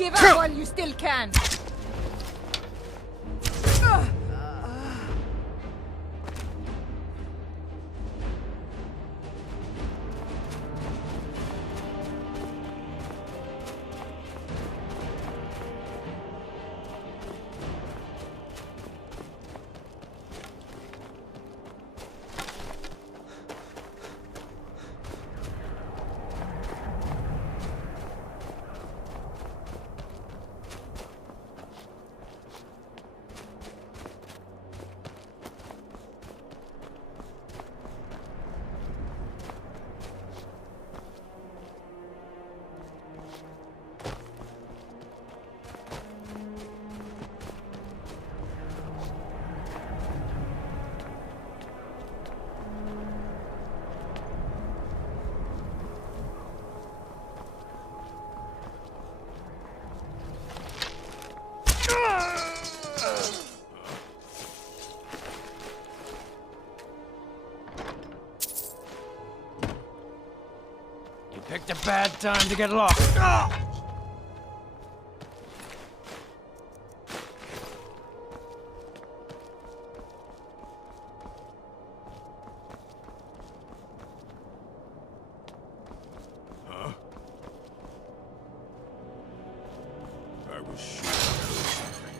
Give up while you still can. Picked a bad time to get lost. Huh? I was sure I heard something.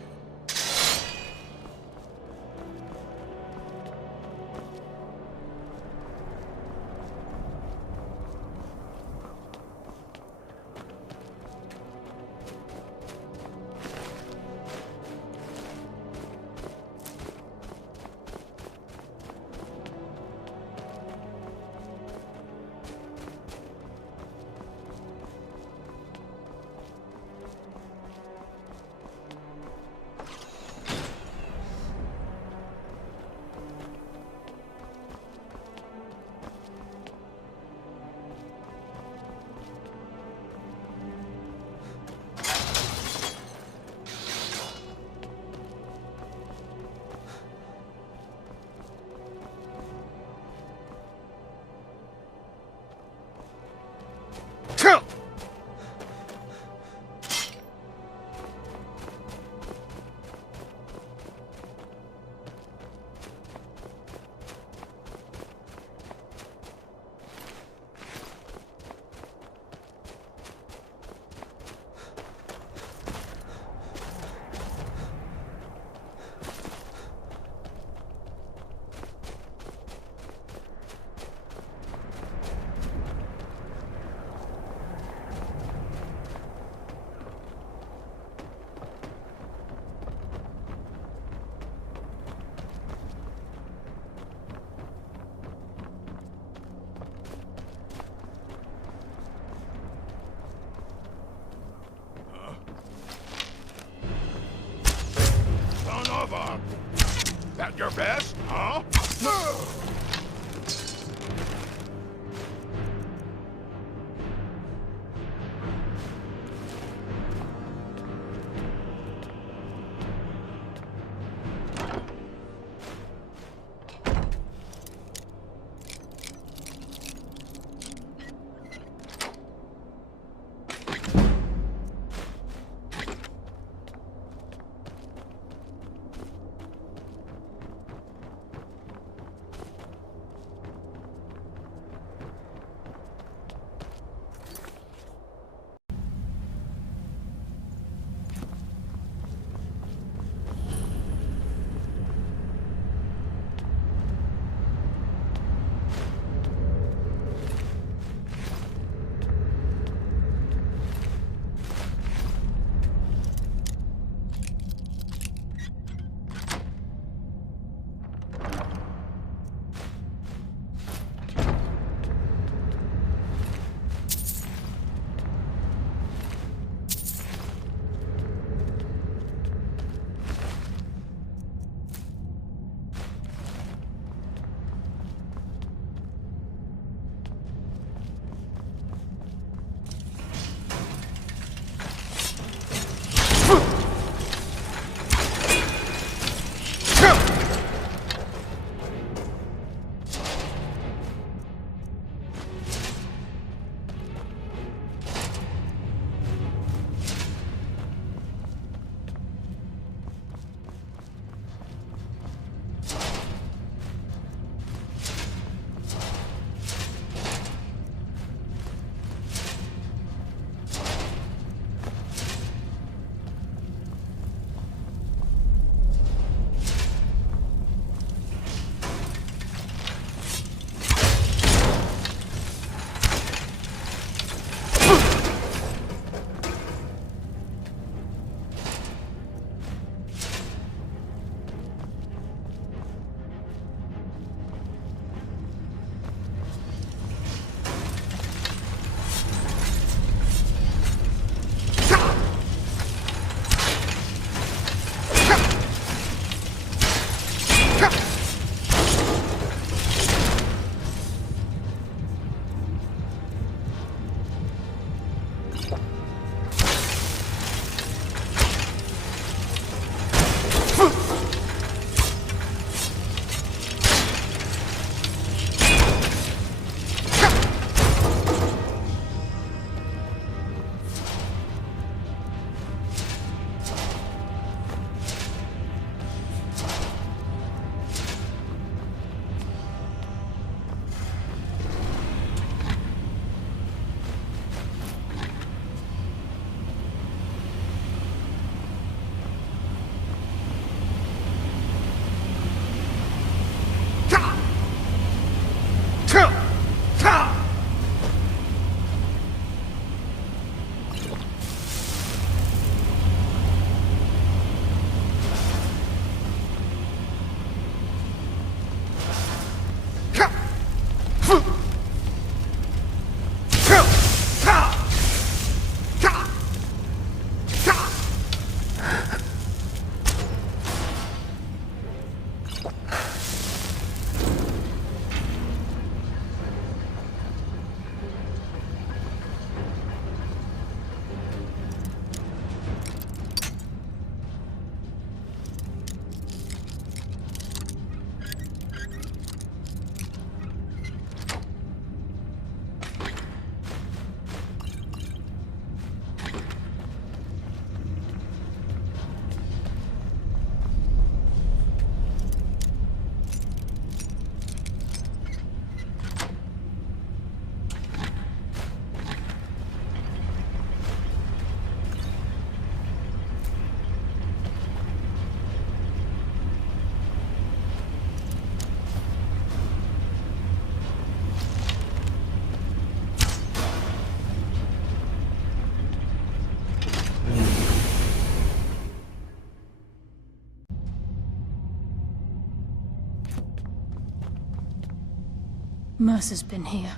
Mercer's been here.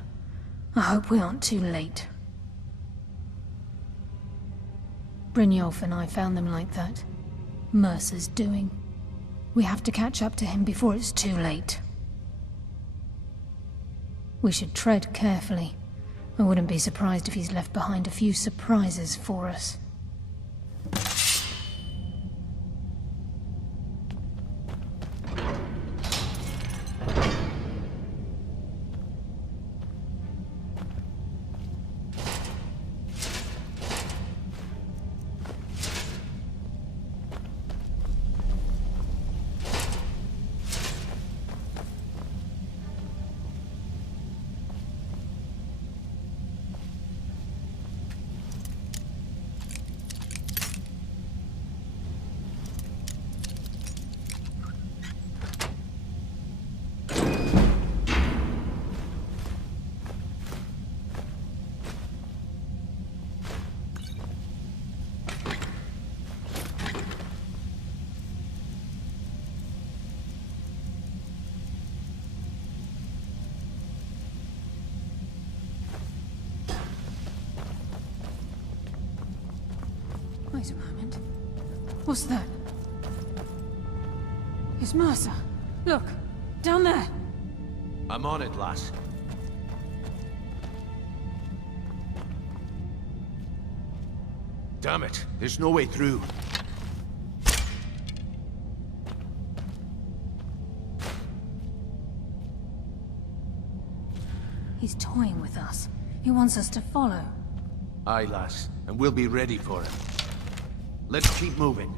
I hope we aren't too late. Brynjolf and I found them like that. Mercer's doing. We have to catch up to him before it's too late. We should tread carefully. I wouldn't be surprised if he's left behind a few surprises for us. Wait a moment. What's that? It's Mercer. Look, down there. I'm on it, lass. Damn it, there's no way through. He's toying with us. He wants us to follow. Aye, lass, and we'll be ready for him. Let's keep moving.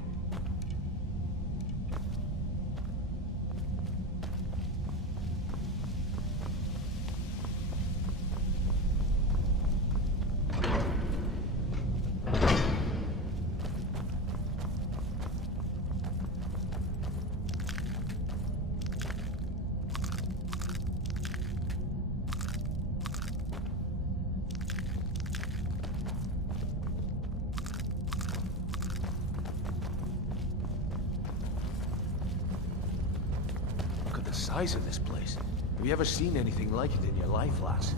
Size of this place. Have you ever seen anything like it in your life, lass?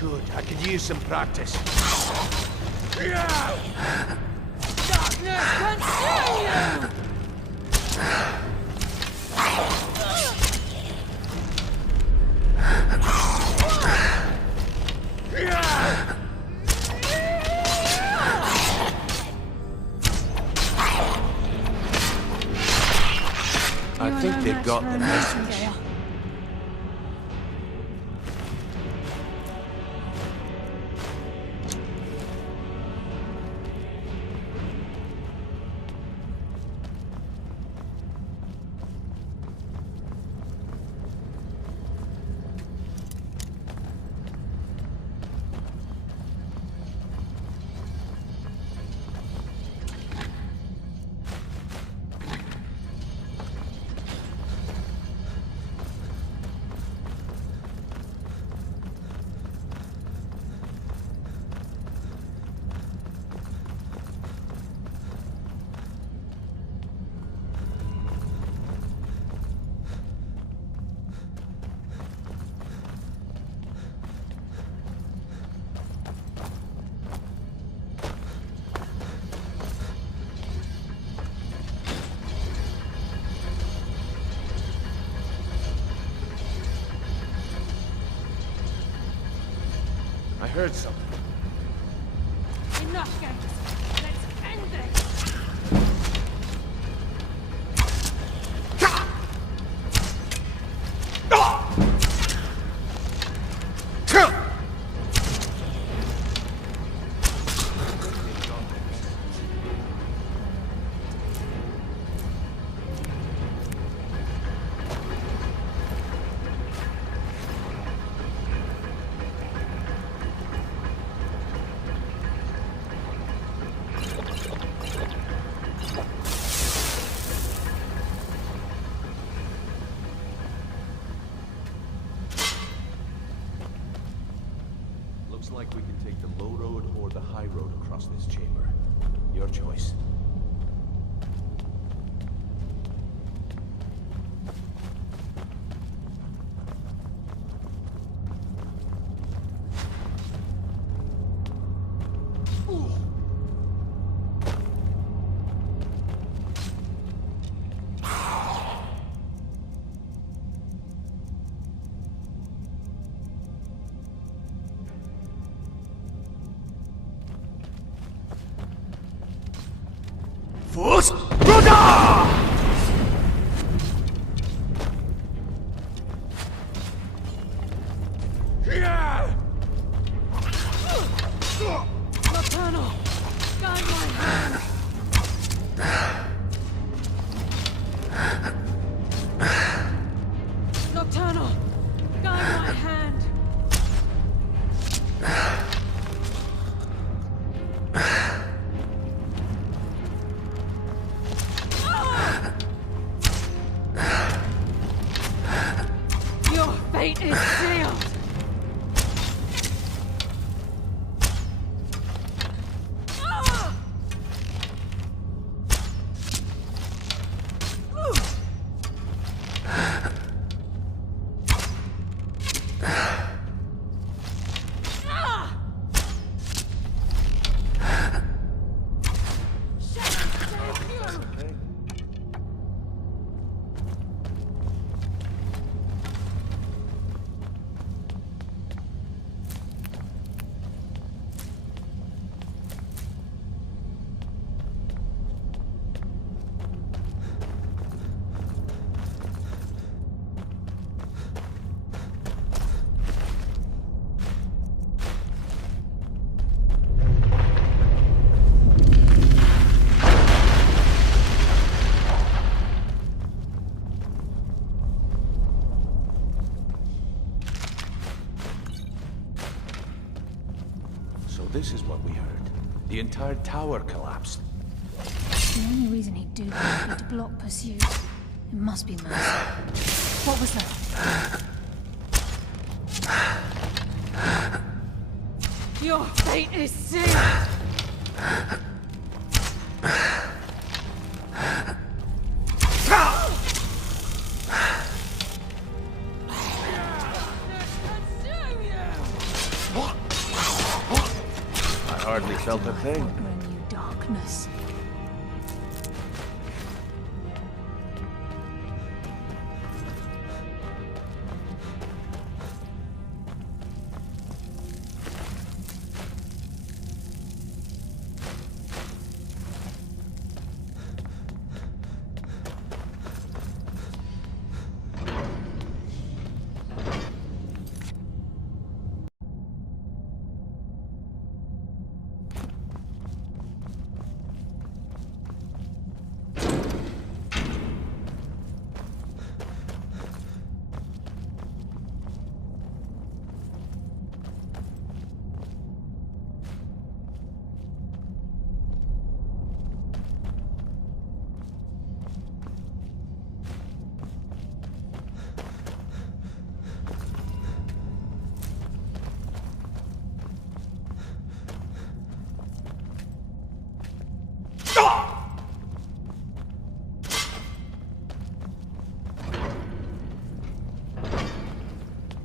Good. I could use some practice. Darkness consume you! I think they got the message. I heard something. Enough, Genghis. Let's end this. Looks like we can take the low road or the high road across this chamber. Your choice. Fus Bruder! Nocturnal! Guide my hand! Nocturnal! Guide my hand! Your fate is sealed! So this is what we heard. The entire tower collapsed. The only reason he'd do that would be to block pursuit. It must be Mercer. What was that? Your fate is sealed! I hardly felt a thing. Bring you darkness.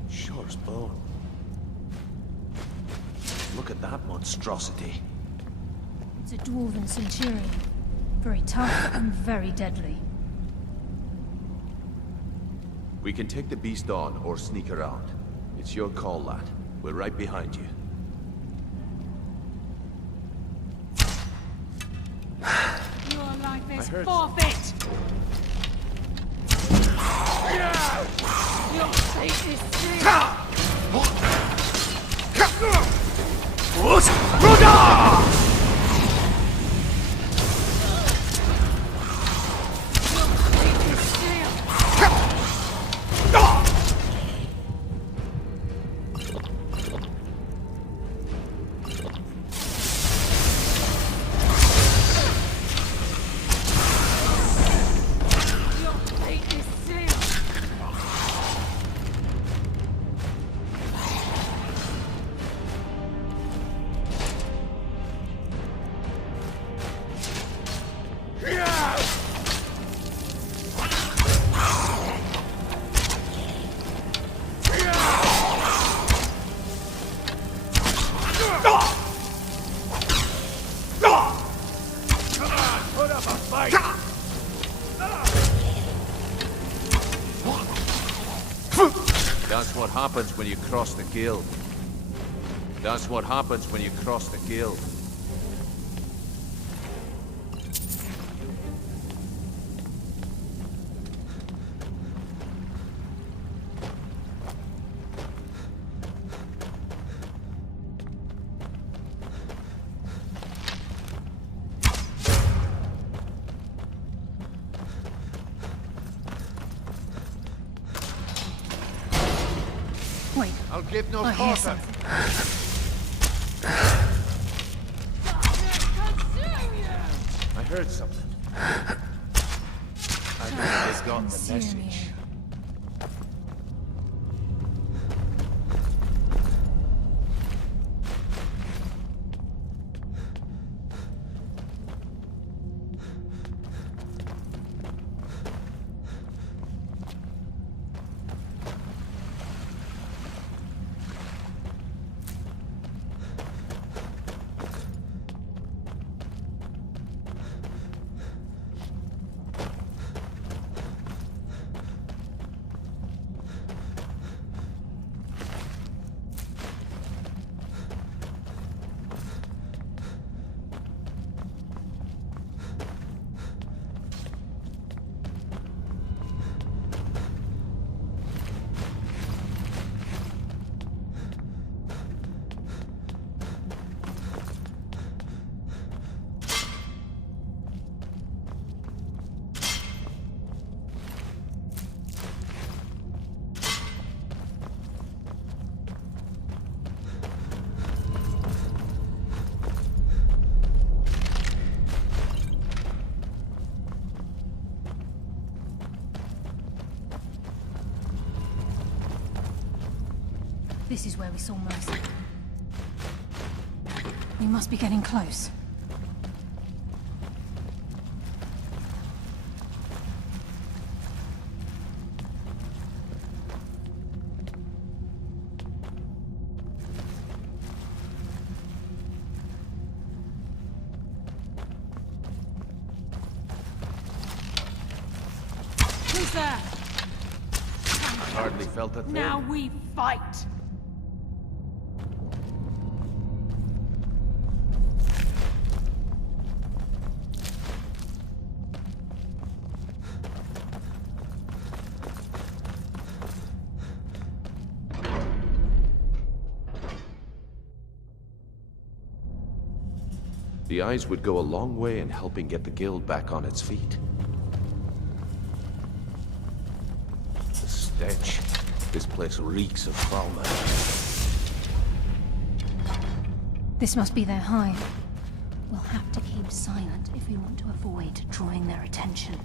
Sure as bone. Look at that monstrosity. It's a dwarven centurion. Very tough and very deadly. We can take the beast on or sneak around. It's your call, lad. We're right behind you. life is heard forfeit! Your fate is sealed! That's what happens when you cross the guild. That's what happens when you cross the guild. Wait, I'll give no I hear quarter. something. I heard something. I think they got the Consume message. you. This is where we saw Mercer. We must be getting close. Who's there? Hardly felt a thing. Now we fight! The eyes would go a long way in helping get the guild back on its feet. The stench. This place reeks of foulness. This must be their hive. We'll have to keep silent if we want to avoid drawing their attention.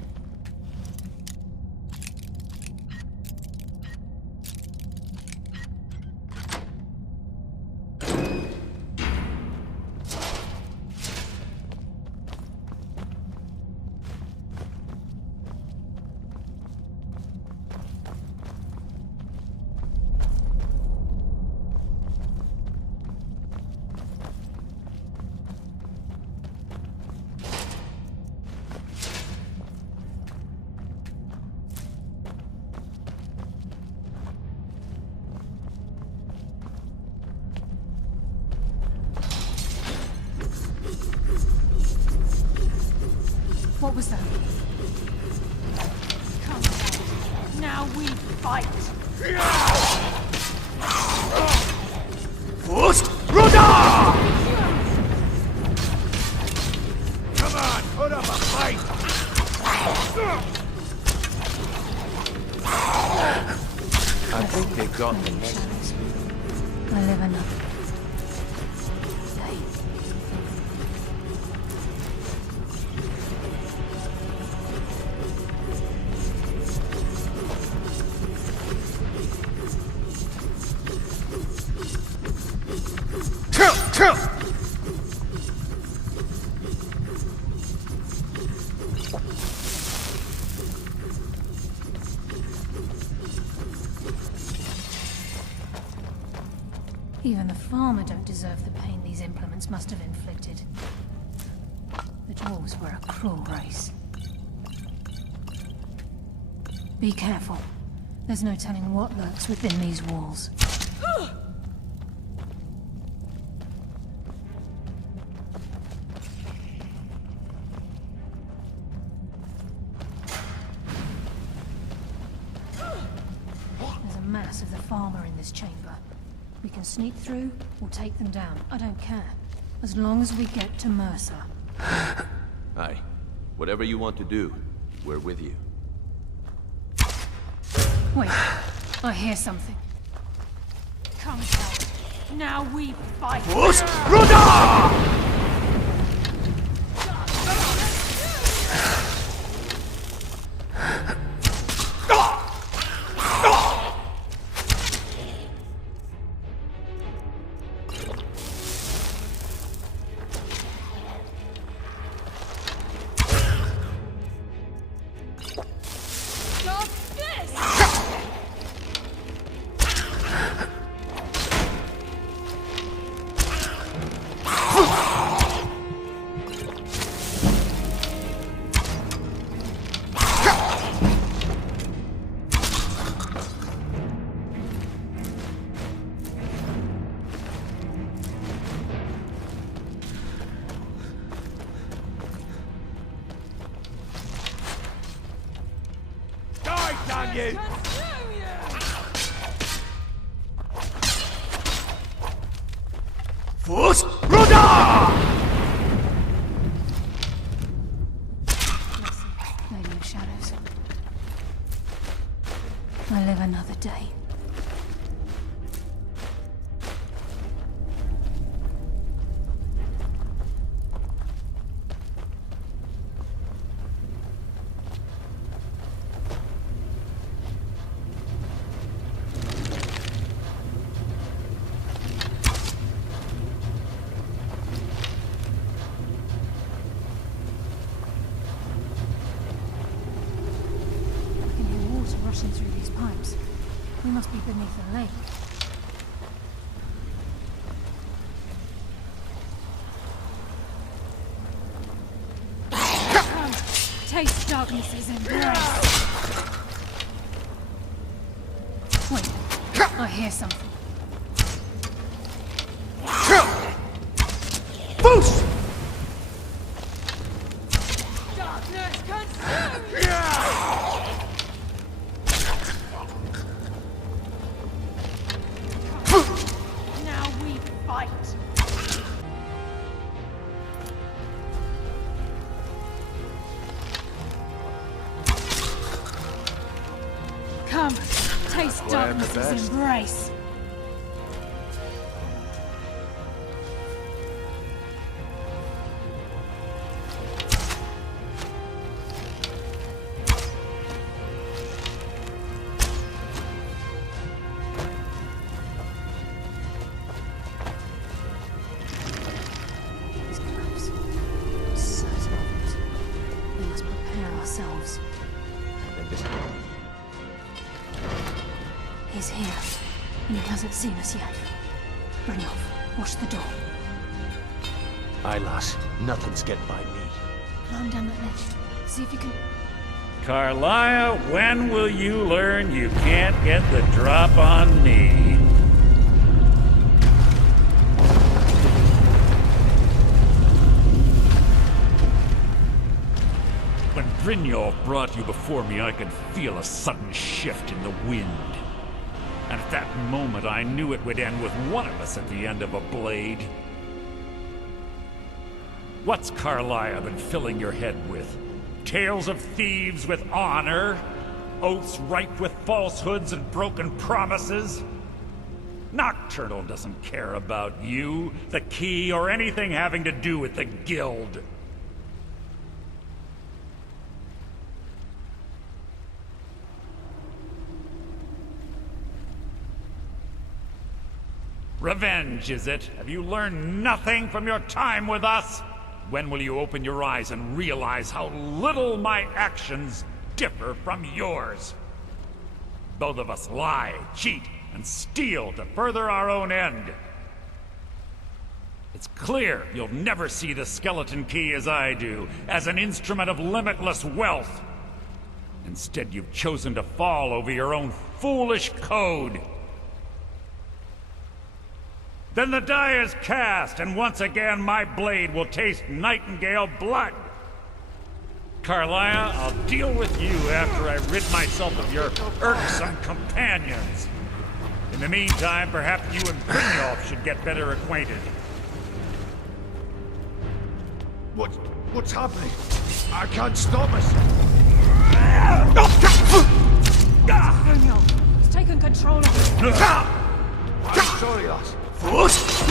What was that? Come on. Now we fight! First, Ruda! Come on, put up a fight! I think they got the message. I live another day. Even the farmer don't deserve the pain these implements must have inflicted. The dwarves were a cruel race. Be careful. There's no telling what lurks within these walls. There's a mass of the farmer in this chamber. We can sneak through, or take them down. I don't care. As long as we get to Mercer. Aye. Whatever you want to do, we're with you. Wait. I hear something. Come on. Now we fight! First, Ruda! You. First, Ruda! Lady of Shadows. I live another day. Rushing through these pipes. We must be beneath a lake. Come, taste darkness's embrace. Wait, I hear something. Boost! Darkness consume! Now we fight! Come, taste darkness's embrace. He's here, and he hasn't seen us yet. Brynjolf, watch the door. Aye, lass. Nothing's getting by me. Climb down that ledge. See if you can... Carlia, when will you learn you can't get the drop on me? Brynjolf brought you before me, I could feel a sudden shift in the wind. And at that moment, I knew it would end with one of us at the end of a blade. What's Carlisle been filling your head with? Tales of thieves with honor? Oaths ripe with falsehoods and broken promises? Nocturnal doesn't care about you, the key, or anything having to do with the guild. Revenge, is it? Have you learned nothing from your time with us? When will you open your eyes and realize how little my actions differ from yours? Both of us lie, cheat, and steal to further our own end. It's clear you'll never see the skeleton key as I do, as an instrument of limitless wealth. Instead, you've chosen to fall over your own foolish code. Then the die is cast, and once again my blade will taste Nightingale blood. Carlisle, I'll deal with you after I rid myself of your irksome companions. In the meantime, perhaps you and Brynjolf should get better acquainted. What's happening? I can't stop us! Brynjolf, he's taken control of it. I'm sorry, lass. This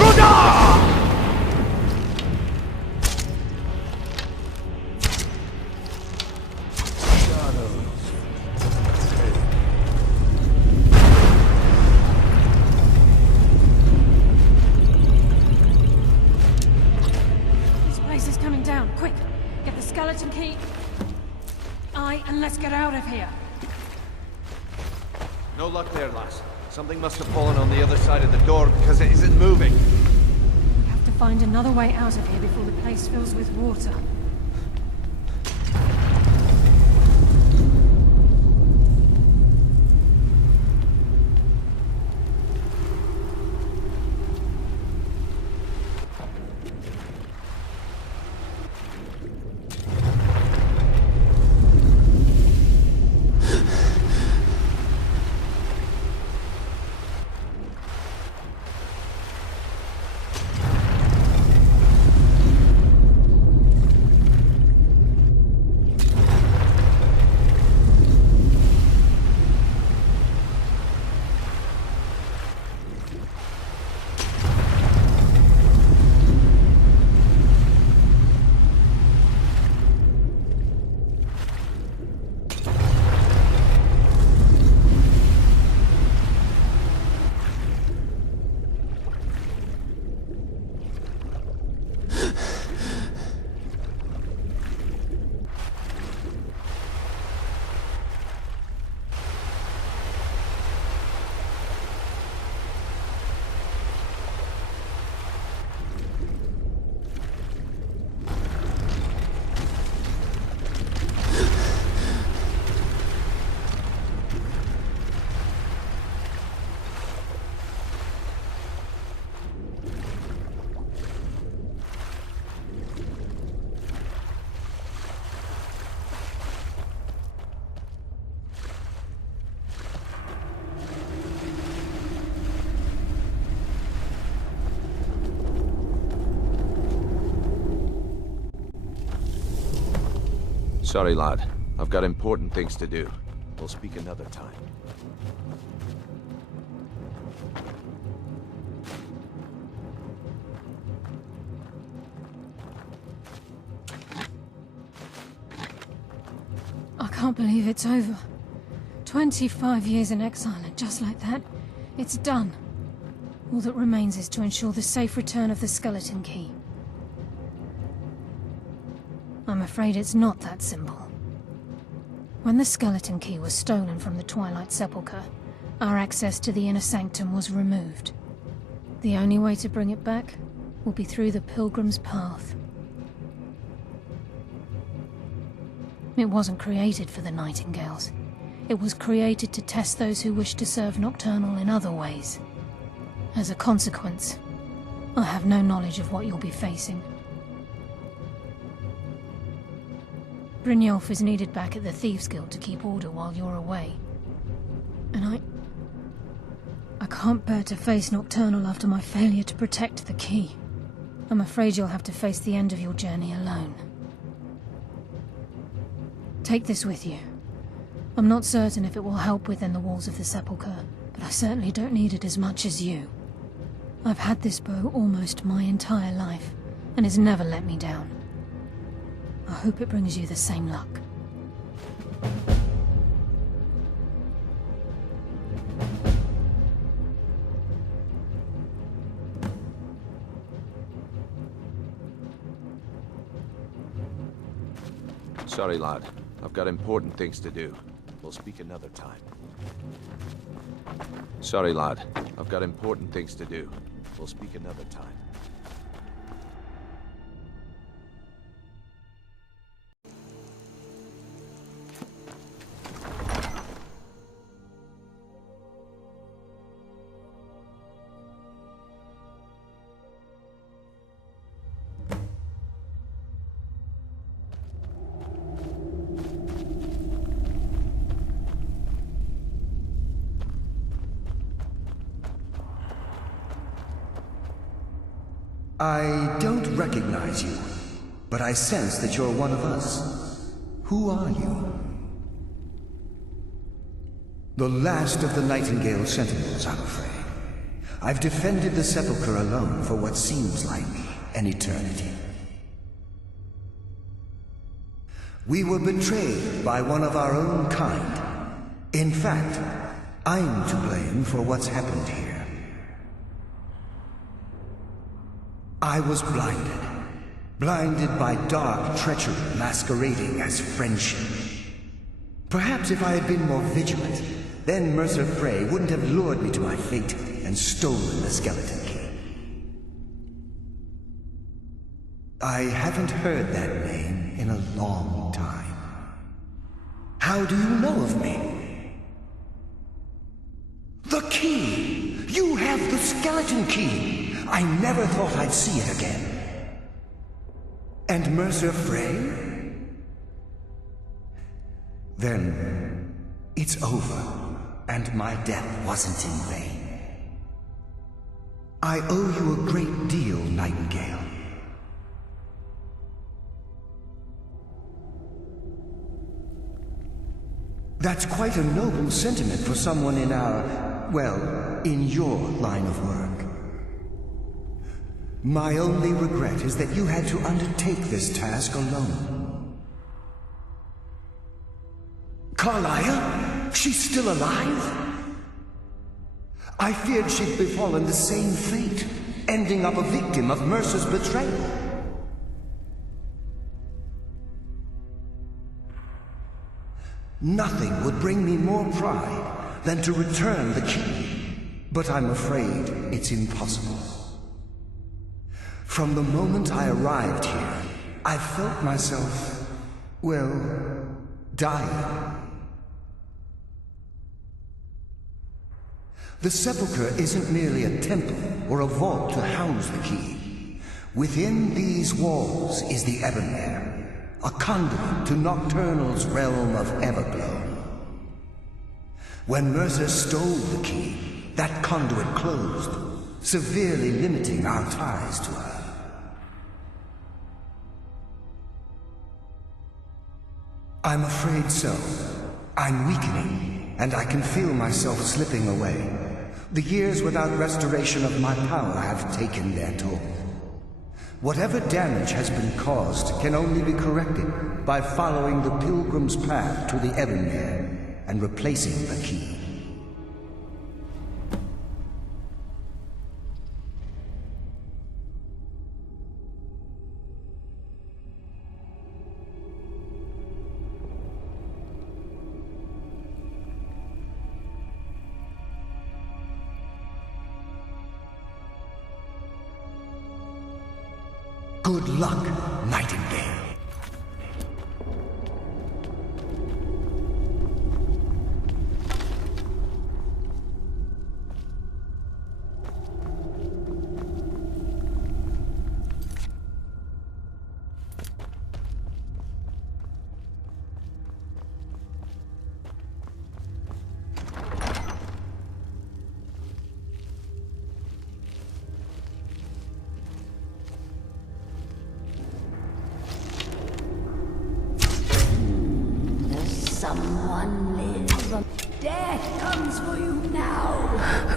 place is coming down. Quick, get the skeleton key. And let's get out of here. No luck there, lass. Something must have fallen on the other side of the door because it isn't moving. We have to find another way out of here before the place fills with water. Sorry, lad. I've got important things to do. We'll speak another time. I can't believe it's over. 25 years in exile, and just like that, it's done. All that remains is to ensure the safe return of the skeleton key. I'm afraid it's not that simple. When the skeleton key was stolen from the Twilight Sepulchre, our access to the inner sanctum was removed. The only way to bring it back will be through the Pilgrim's Path. It wasn't created for the Nightingales. It was created to test those who wish to serve Nocturnal in other ways. As a consequence, I have no knowledge of what you'll be facing. Brynjolf is needed back at the Thieves Guild to keep order while you're away. And I can't bear to face Nocturnal after my failure to protect the key. I'm afraid you'll have to face the end of your journey alone. Take this with you. I'm not certain if it will help within the walls of the Sepulchre, but I certainly don't need it as much as you. I've had this bow almost my entire life, and it's never let me down. I hope it brings you the same luck. Sorry, lad. I've got important things to do. We'll speak another time. Sorry, lad. I've got important things to do. We'll speak another time. I don't recognize you, but I sense that you're one of us. Who are you? The last of the Nightingale Sentinels, I'm afraid. I've defended the Sepulchre alone for what seems like an eternity. We were betrayed by one of our own kind. In fact, I'm to blame for what's happened here. I was blinded. Blinded by dark treachery masquerading as friendship. Perhaps if I had been more vigilant, then Mercer Frey wouldn't have lured me to my fate and stolen the skeleton key. I haven't heard that name in a long time. How do you know of me? The key! You have the skeleton key! I never thought I'd see it again. And Mercer Frey? Then it's over, and my death wasn't in vain. I owe you a great deal, Nightingale. That's quite a noble sentiment for someone in our, well, in your line of work. My only regret is that you had to undertake this task alone. Carlia? She's still alive? I feared she'd befallen the same fate, ending up a victim of Mercer's betrayal. Nothing would bring me more pride than to return the key, but I'm afraid it's impossible. From the moment I arrived here, I felt myself, well, dying. The Sepulchre isn't merely a temple or a vault to house the key. Within these walls is the Ebonmere, a conduit to Nocturnal's realm of Everglow. When Mercer stole the key, that conduit closed, severely limiting our ties to her. I'm afraid so. I'm weakening, and I can feel myself slipping away. The years without restoration of my power have taken their toll. Whatever damage has been caused can only be corrected by following the pilgrim's path to the Ebonmere and replacing the key. Good luck, Nightingale. Someone live. Death comes for you now.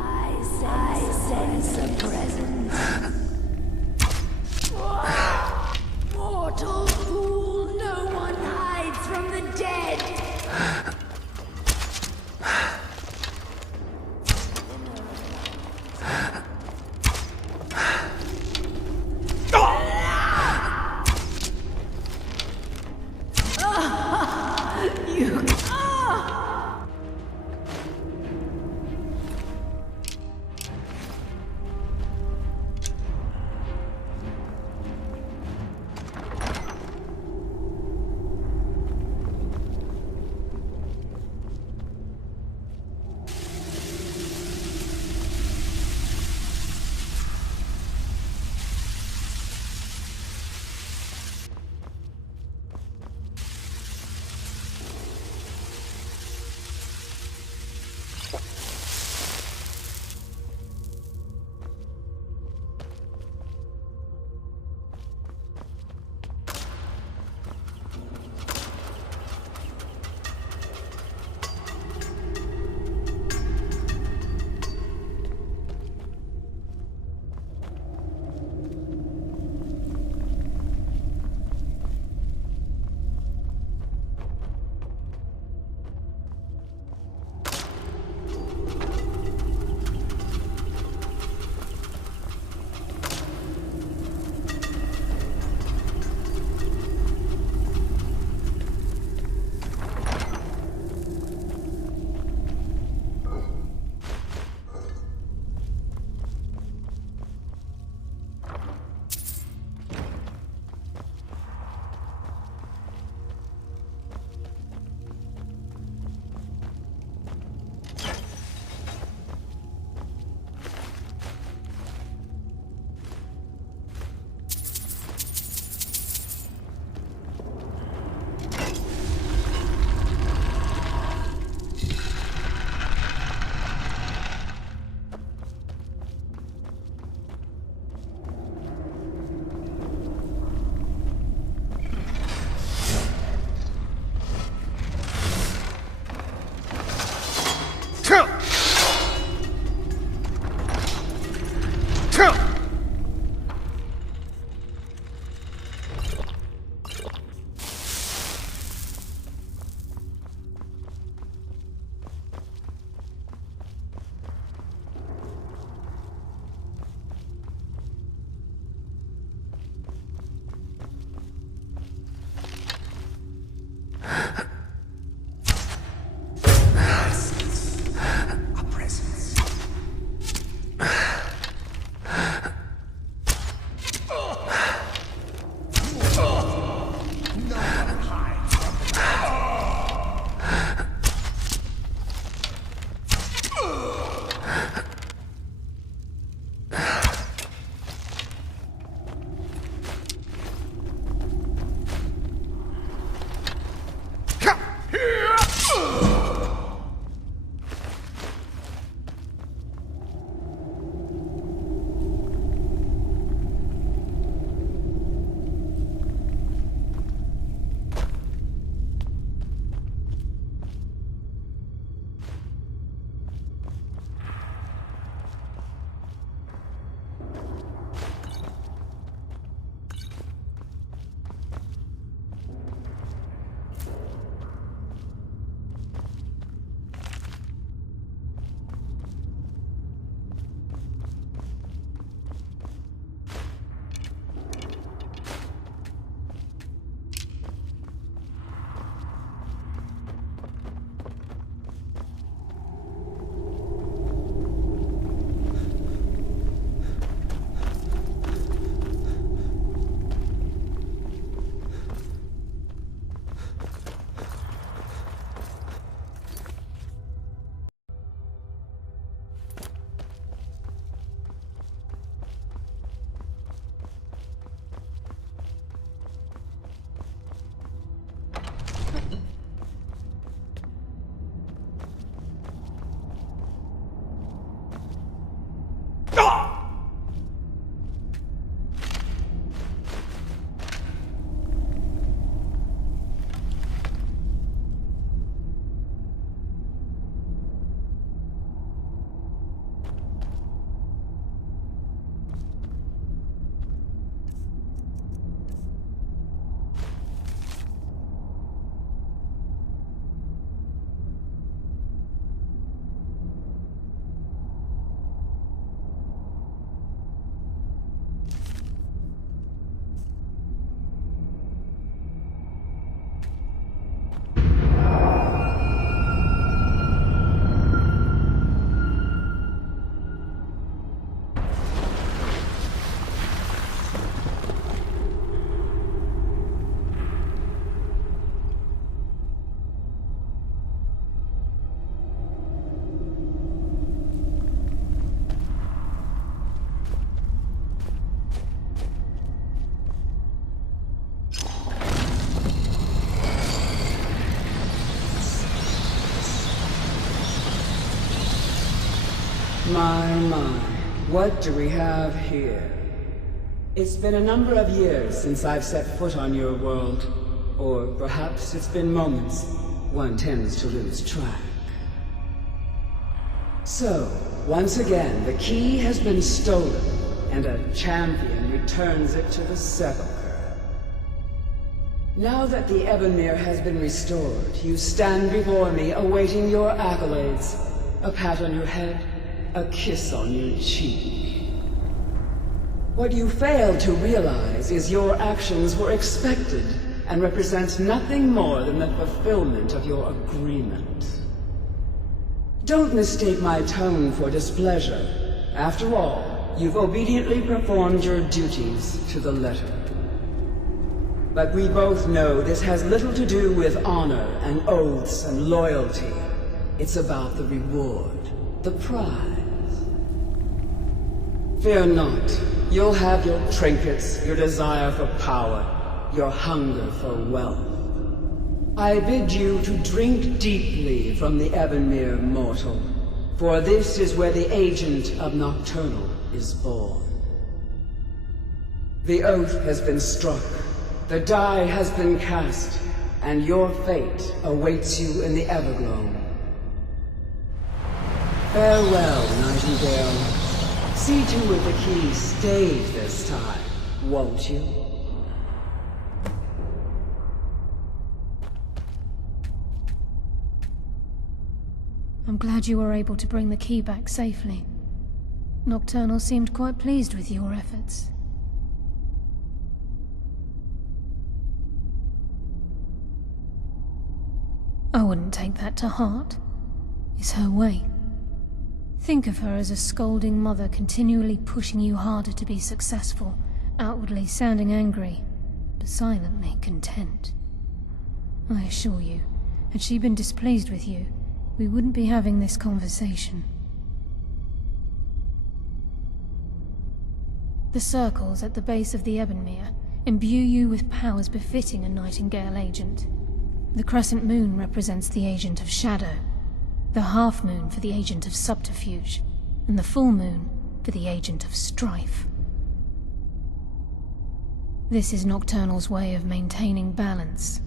I sense a presence. Mortal fool, no one hides from the dead. You. My, what do we have here? It's been a number of years since I've set foot on your world. Or perhaps it's been moments. One tends to lose track. So, once again, the key has been stolen, and a champion returns it to the sepulchre. Now that the Ebonmere has been restored, you stand before me awaiting your accolades. A pat on your head, a kiss on your cheek. What you fail to realize is your actions were expected and represent nothing more than the fulfillment of your agreement. Don't mistake my tone for displeasure. After all, you've obediently performed your duties to the letter. But we both know this has little to do with honor and oaths and loyalty. It's about the reward, the prize. Fear not. You'll have your trinkets, your desire for power, your hunger for wealth. I bid you to drink deeply from the Ebonmere mortal, for this is where the agent of Nocturnal is born. The oath has been struck, the die has been cast, and your fate awaits you in the Everglow. Farewell, Nightingale. See to it the key stays this time, won't you? I'm glad you were able to bring the key back safely. Nocturnal seemed quite pleased with your efforts. I wouldn't take that to heart. It's her way. Think of her as a scolding mother continually pushing you harder to be successful, outwardly sounding angry, but silently content. I assure you, had she been displeased with you, we wouldn't be having this conversation. The circles at the base of the Ebonmere imbue you with powers befitting a Nightingale agent. The crescent moon represents the agent of shadow, the half moon for the agent of subterfuge, and the full moon for the agent of strife. This is Nocturnal's way of maintaining balance.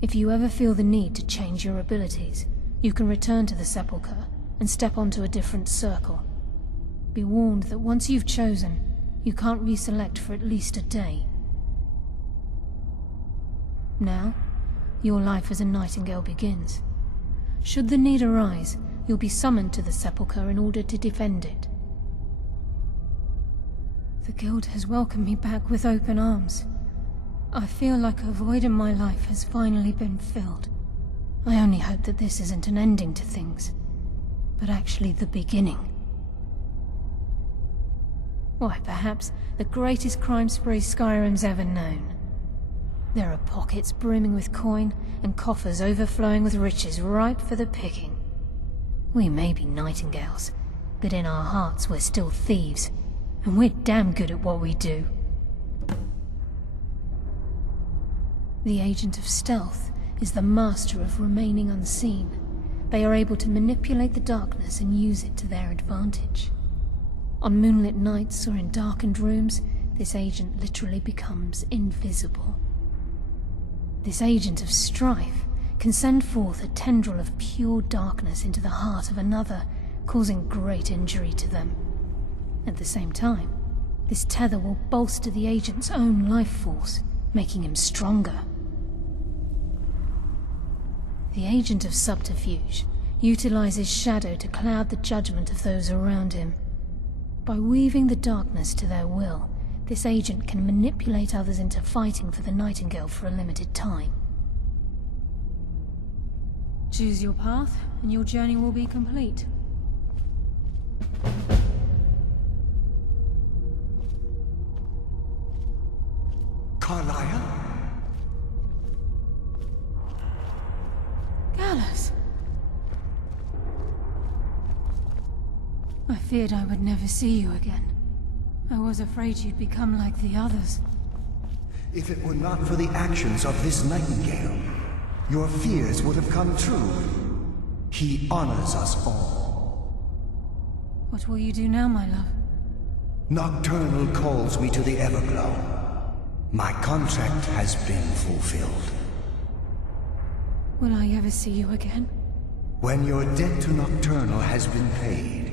If you ever feel the need to change your abilities, you can return to the sepulchre and step onto a different circle. Be warned that once you've chosen, you can't reselect for at least a day. Now, your life as a Nightingale begins. Should the need arise, you'll be summoned to the sepulchre in order to defend it. The Guild has welcomed me back with open arms. I feel like a void in my life has finally been filled. I only hope that this isn't an ending to things, but actually the beginning. Why, perhaps the greatest crime spree Skyrim's ever known. There are pockets brimming with coin, and coffers overflowing with riches ripe for the picking. We may be Nightingales, but in our hearts we're still thieves, and we're damn good at what we do. The Agent of Stealth is the master of remaining unseen. They are able to manipulate the darkness and use it to their advantage. On moonlit nights or in darkened rooms, this agent literally becomes invisible. This agent of strife can send forth a tendril of pure darkness into the heart of another, causing great injury to them. At the same time, this tether will bolster the agent's own life force, making him stronger. The Agent of Subterfuge utilizes shadow to cloud the judgment of those around him. By weaving the darkness to their will, this agent can manipulate others into fighting for the Nightingale for a limited time. Choose your path, and your journey will be complete. Carlia? Gallus! I feared I would never see you again. I was afraid you'd become like the others. If it were not for the actions of this Nightingale, your fears would have come true. He honors us all. What will you do now, my love? Nocturnal calls me to the Everglow. My contract has been fulfilled. Will I ever see you again? When your debt to Nocturnal has been paid,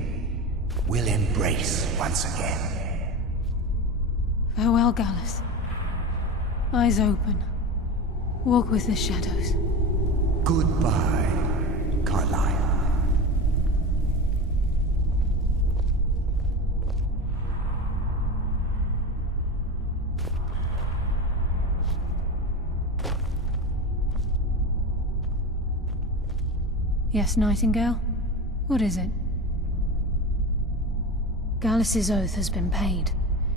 we'll embrace once again. Farewell, Gallus. Eyes open. Walk with the shadows. Goodbye, Carlyle. Yes, Nightingale? What is it? Gallus's oath has been paid.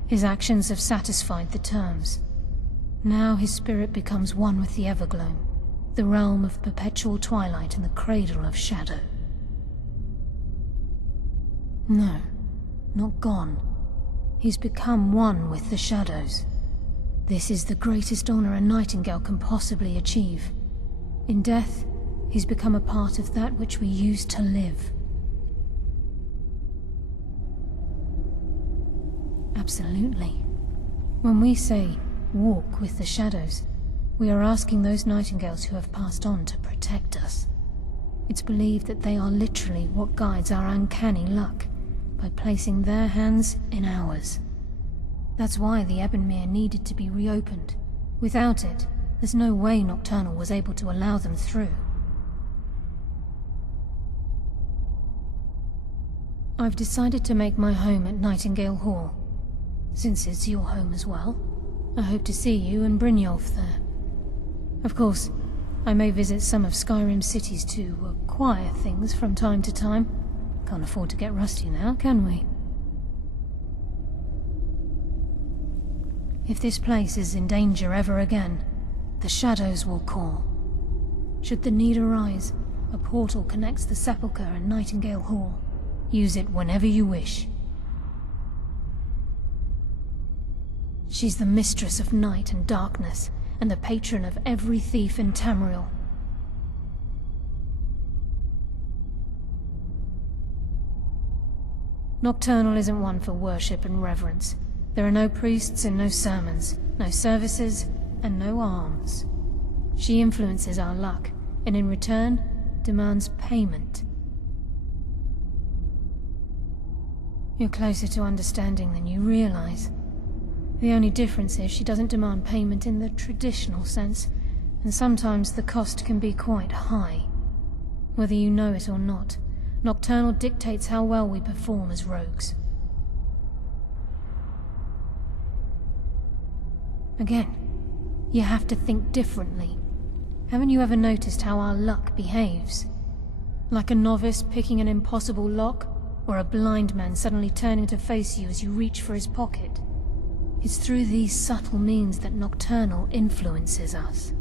His actions have satisfied the terms. Now his spirit becomes one with the Everglow, the realm of perpetual twilight and the cradle of shadow. No, not gone. He's become one with the shadows. This is the greatest honor a Nightingale can possibly achieve. In death, he's become a part of that which we used to live. Absolutely. When we say, walk with the shadows, we are asking those Nightingales who have passed on to protect us. It's believed that they are literally what guides our uncanny luck, by placing their hands in ours. That's why the Ebonmere needed to be reopened. Without it, there's no way Nocturnal was able to allow them through. I've decided to make my home at Nightingale Hall. Since it's your home as well, I hope to see you and Brynjolf there. Of course, I may visit some of Skyrim's cities to acquire things from time to time. Can't afford to get rusty now, can we? If this place is in danger ever again, the shadows will call. Should the need arise, a portal connects the Sepulchre and Nightingale Hall. Use it whenever you wish. She's the mistress of night and darkness, and the patron of every thief in Tamriel. Nocturnal isn't one for worship and reverence. There are no priests and no sermons, no services, and no alms. She influences our luck, and in return, demands payment. You're closer to understanding than you realize. The only difference is she doesn't demand payment in the traditional sense, and sometimes the cost can be quite high. Whether you know it or not, Nocturnal dictates how well we perform as rogues. Again, you have to think differently. Haven't you ever noticed how our luck behaves? Like a novice picking an impossible lock, or a blind man suddenly turning to face you as you reach for his pocket. It's through these subtle means that Nocturnal influences us.